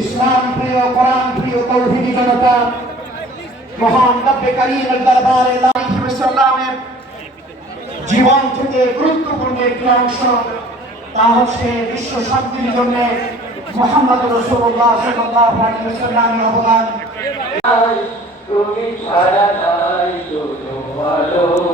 ইসলাম প্রিয়, কোরআন প্রিয় তৌহিদি জনতা, মহান রব্বে কারীমের দরবারে লাইফের জীবন থেকে গুরুত্বপূর্ণ একটি অংশ, তা হচ্ছে বিশ্ব শান্তির জন্য মুহাম্মদ রাসূলুল্লাহ সাল্লাল্লাহু আলাইহি ওয়াসাল্লামের অবদান। তুমি ছাড়া নাই তো আলো